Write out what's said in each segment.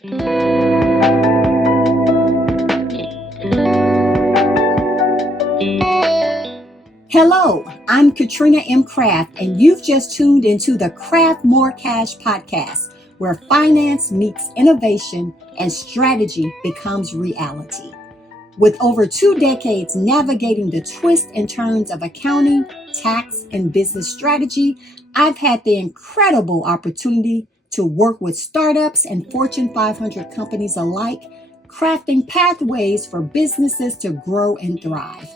Hello, I'm Catrina M. Craft, and you've just tuned into the Craft More Cash podcast, where finance meets innovation and strategy becomes reality. With over 2 decades navigating the twists and turns of accounting, tax, and business strategy, I've had the incredible opportunity to work with startups and Fortune 500 companies alike, crafting pathways for businesses to grow and thrive.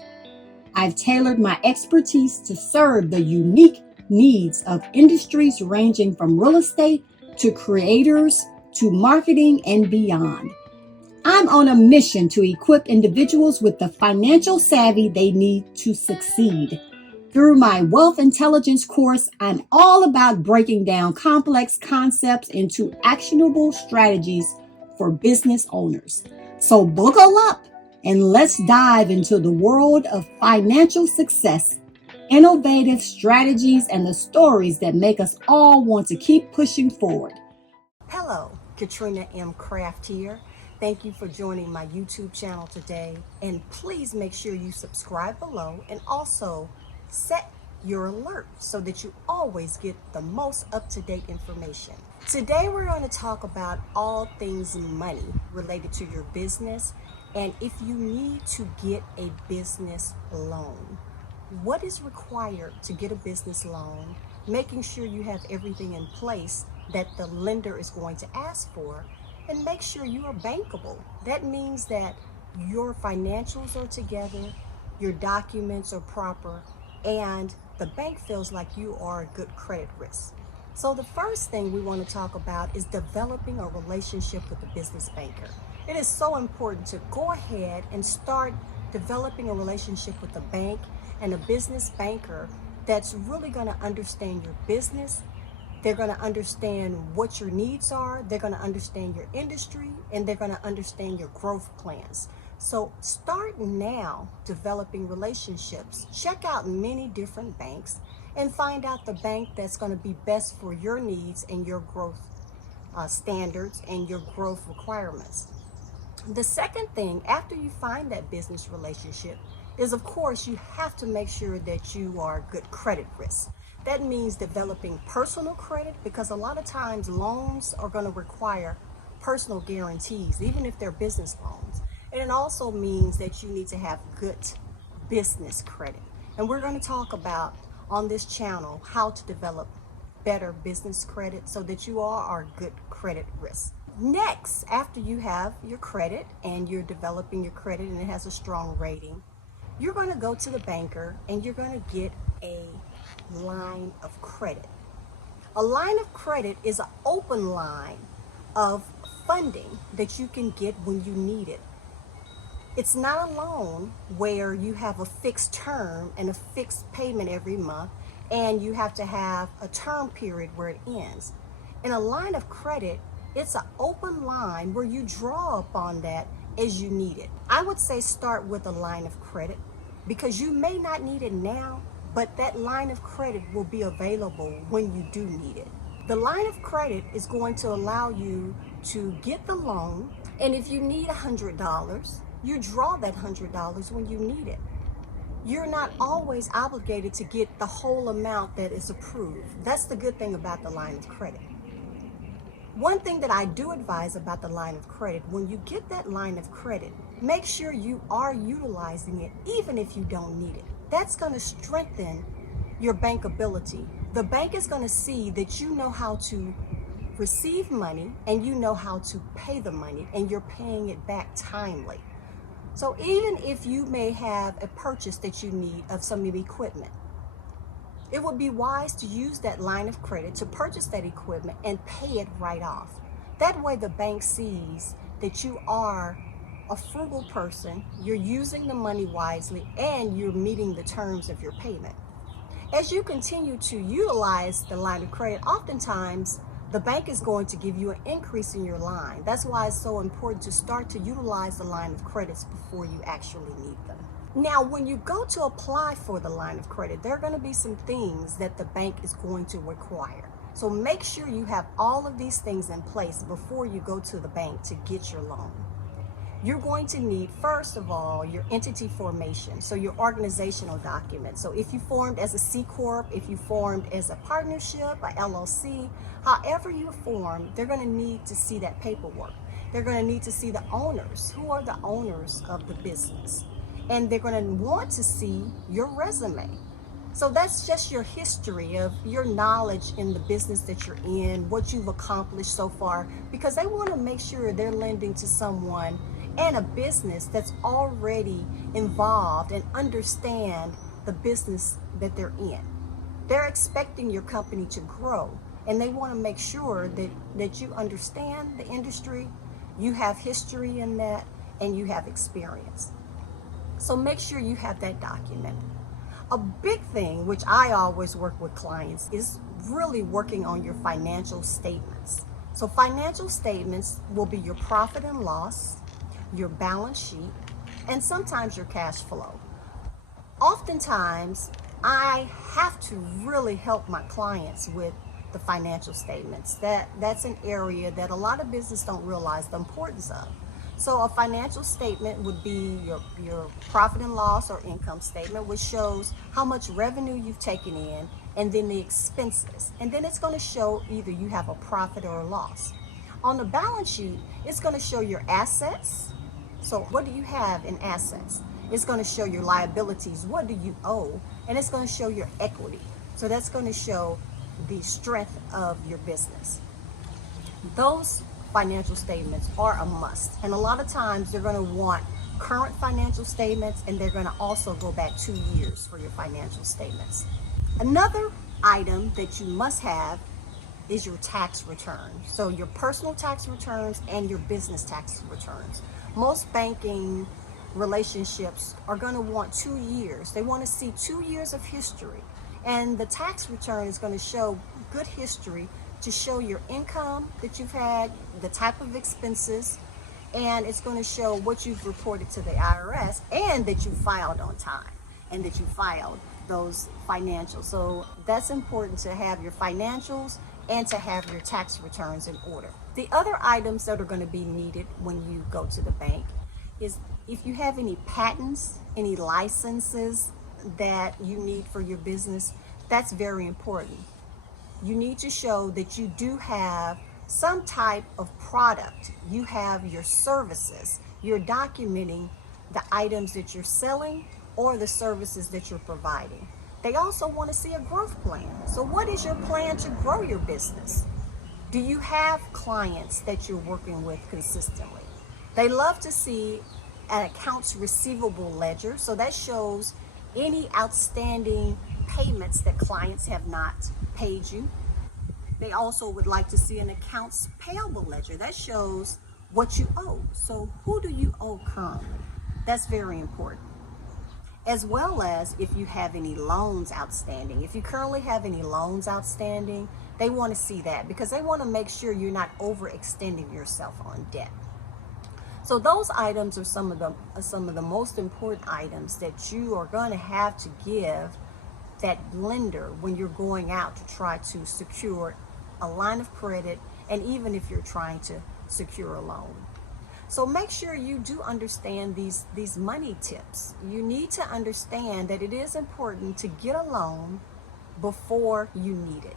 I've tailored my expertise to serve the unique needs of industries ranging from real estate to creators to marketing and beyond. I'm on a mission to equip individuals with the financial savvy they need to succeed. Through my Wealth Intelligence course, I'm all about breaking down complex concepts into actionable strategies for business owners. So buckle up and let's dive into the world of financial success, innovative strategies, and the stories that make us all want to keep pushing forward. Hello, Catrina M. Craft here. Thank you for joining my YouTube channel today. And please make sure you subscribe below and also set your alert so that you always get the most up-to-date information. Today we're going to talk about all things money related to your business. And if you need to get a business loan, what is required to get a business loan, making sure you have everything in place that the lender is going to ask for, and make sure you are bankable. That means that your financials are together, your documents are proper, and the bank feels like you are a good credit risk. So the first thing we want to talk about is developing a relationship with a business banker. It is so important to go ahead and start developing a relationship with a bank and a business banker that's really going to understand your business. They're going to understand what your needs are. They're going to understand your industry, and they're going to understand your growth plans. So start now developing relationships. Check out many different banks and find out the bank that's going to be best for your needs and your growth standards and your growth requirements. The second thing, after you find that business relationship, is of course you have to make sure that you are good credit risk. That means developing personal credit, because a lot of times loans are going to require personal guarantees, even if they're business loans. And it also means that you need to have good business credit. And we're going to talk about on this channel how to develop better business credit so that you are good credit risk. Next, after you have your credit and you're developing your credit and it has a strong rating, you're going to go to the banker and you're going to get a line of credit. A line of credit is an open line of funding that you can get when you need it. It's not a loan where you have a fixed term and a fixed payment every month and you have to have a term period where it ends. In a line of credit, it's an open line where you draw upon that as you need it. I would say start with a line of credit because you may not need it now, but that line of credit will be available when you do need it. The line of credit is going to allow you to get the loan, and if you need $100, you draw that $100 when you need it. You're not always obligated to get the whole amount that is approved. That's the good thing about the line of credit. One thing that I do advise about the line of credit, when you get that line of credit, make sure you are utilizing it even if you don't need it. That's going to strengthen your bankability. The bank is going to see that you know how to receive money and you know how to pay the money and you're paying it back timely. So even if you may have a purchase that you need of some equipment, it would be wise to use that line of credit to purchase that equipment and pay it right off. That way the bank sees that you are a frugal person, you're using the money wisely, and you're meeting the terms of your payment. As you continue to utilize the line of credit, oftentimes the bank is going to give you an increase in your line. That's why it's so important to start to utilize the line of credits before you actually need them. Now, when you go to apply for the line of credit, there are going to be some things that the bank is going to require. So make sure you have all of these things in place before you go to the bank to get your loan. You're going to need, first of all, your entity formation, so your organizational document. So if you formed as a C Corp, if you formed as a partnership, a LLC, however you formed, they're going to need to see that paperwork. They're going to need to see the owners. Who are the owners of the business? And they're going to want to see your resume. So that's just your history of your knowledge in the business that you're in, what you've accomplished so far, because they want to make sure they're lending to someone and a business that's already involved and understand the business that they're in. They're expecting your company to grow, and they want to make sure that you understand the industry, you have history in that, and you have experience. So make sure you have that documented. A big thing, which I always work with clients, is really working on your financial statements. So financial statements will be your profit and loss, your balance sheet, and sometimes your cash flow. Oftentimes, I have to really help my clients with the financial statements. That's an area that a lot of businesses don't realize the importance of. So a financial statement would be your profit and loss or income statement, which shows how much revenue you've taken in, and then the expenses. And then it's going to show either you have a profit or a loss. On the balance sheet, it's going to show your assets. So what do you have in assets? It's going to show your liabilities. What do you owe? And it's going to show your equity. So that's going to show the strength of your business. Those financial statements are a must. And a lot of times they're going to want current financial statements, and they're going to also go back 2 years for your financial statements. Another item that you must have is your tax return. So your personal tax returns and your business tax returns. Most banking relationships are going to want 2 years. They want to see 2 years of history. And the tax return is going to show good history to show your income that you've had, the type of expenses, and it's going to show what you've reported to the IRS and that you filed on time and that you filed those financials. So that's important to have your financials and to have your tax returns in order. The other items that are going to be needed when you go to the bank is if you have any patents, any licenses that you need for your business, that's very important. You need to show that you do have some type of product. You have your services. You're documenting the items that you're selling or the services that you're providing. They also want to see a growth plan. So what is your plan to grow your business? Do you have clients that you're working with consistently? They love to see an accounts receivable ledger. So that shows any outstanding payments that clients have not paid you. They also would like to see an accounts payable ledger. That shows what you owe. So who do you owe currently? That's very important. As well as if you have any loans outstanding. If you currently have any loans outstanding, they want to see that because they want to make sure you're not overextending yourself on debt. So those items are some of the most important items that you are going to have to give that lender when you're going out to try to secure a line of credit, and even if you're trying to secure a loan. So make sure you do understand these money tips. You need to understand that it is important to get a loan before you need it.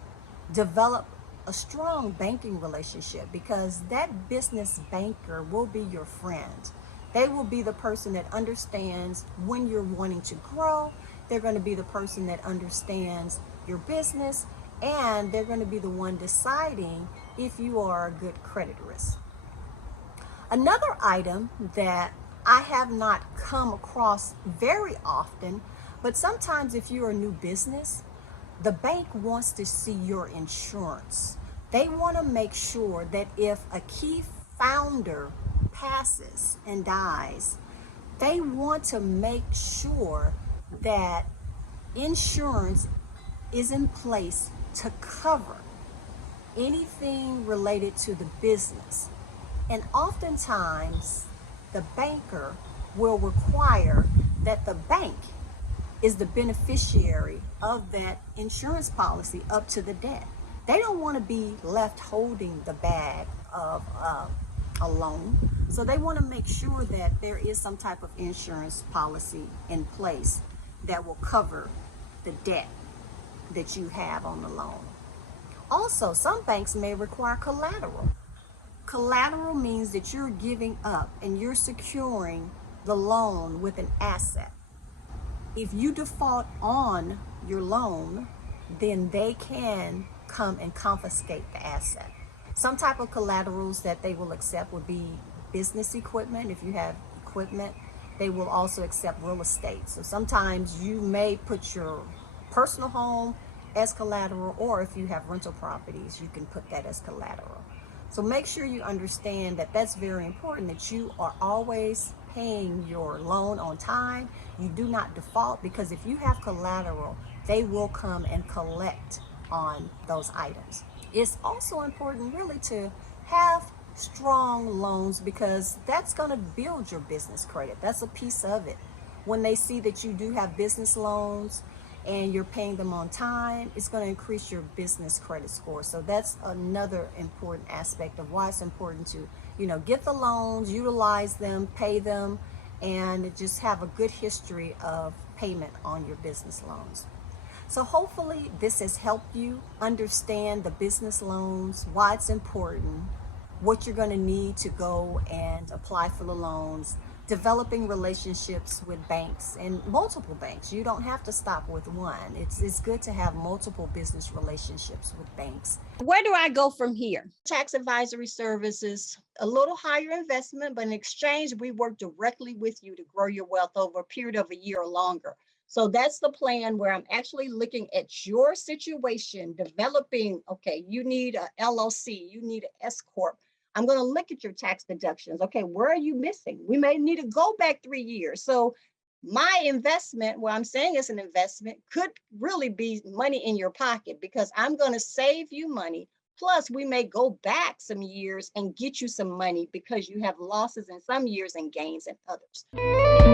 Develop a strong banking relationship because that business banker will be your friend. They will be the person that understands when you're wanting to grow. They're going to be the person that understands your business, and they're going to be the one deciding if you are a good credit risk. Another item that I have not come across very often, but sometimes if you're a new business, the bank wants to see your insurance. They want to make sure that if a key founder passes and dies, they want to make sure that insurance is in place to cover anything related to the business. And oftentimes, the banker will require that the bank is the beneficiary of that insurance policy up to the debt. They don't want to be left holding the bag of a loan. So they want to make sure that there is some type of insurance policy in place that will cover the debt that you have on the loan. Also, some banks may require collateral. Collateral means that you're giving up and you're securing the loan with an asset. If you default on your loan, then they can come and confiscate the asset. Some type of collaterals that they will accept would be business equipment. If you have equipment, they will also accept real estate. So sometimes you may put your personal home as collateral, or if you have rental properties, you can put that as collateral. So make sure you understand that that's very important, that you are always paying your loan on time. You do not default, because if you have collateral, they will come and collect on those items. It's also important really to have strong loans, because that's going to build your business credit. That's a piece of it. When they see that you do have business loans and you're paying them on time, it's going to increase your business credit score. So that's another important aspect of why it's important to, get the loans, utilize them, pay them, and just have a good history of payment on your business loans. So hopefully this has helped you understand the business loans, why it's important, what you're going to need to go and apply for the loans, developing relationships with banks and multiple banks. You don't have to stop with one. It's good to have multiple business relationships with banks. Where do I go from here? Tax advisory services, a little higher investment, but in exchange, we work directly with you to grow your wealth over a period of a year or longer. So that's the plan, where I'm actually looking at your situation, developing, okay, you need a LLC, you need an S Corp. I'm going to look at your tax deductions. Okay, where are you missing? We may need to go back 3 years. So my investment, what I'm saying is an investment, could really be money in your pocket, because I'm going to save you money. Plus, we may go back some years and get you some money, because you have losses in some years and gains in others.